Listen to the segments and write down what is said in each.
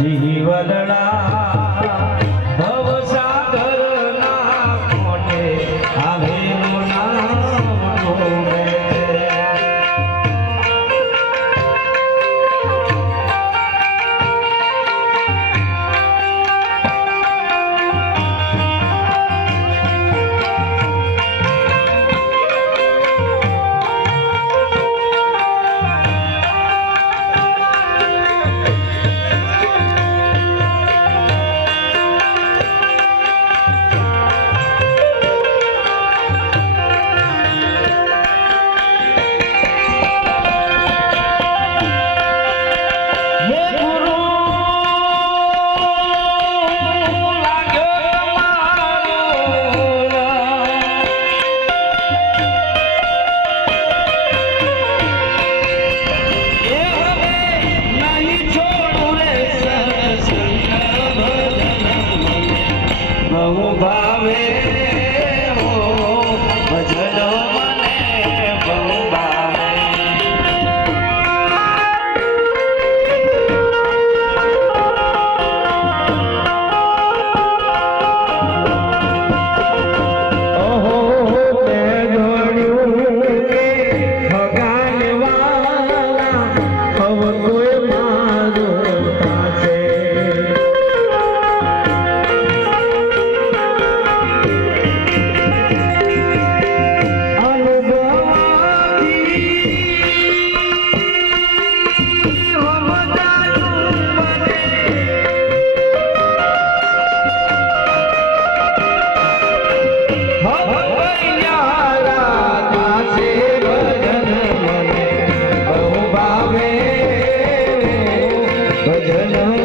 જીવનડા બહુ ભાવે ಜಗನಾ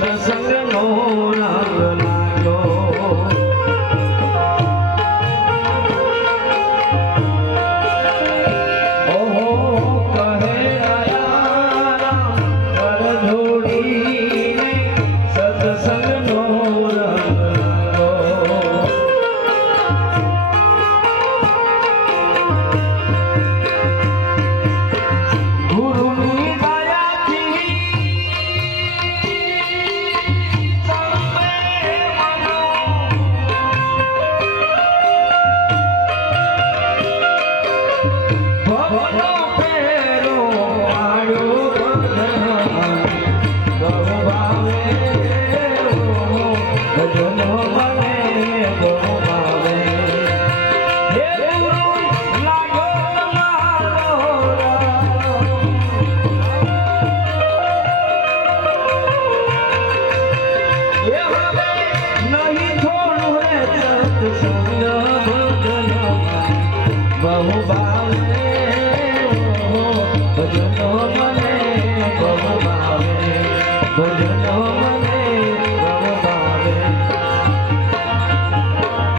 सत्संग नो Бога.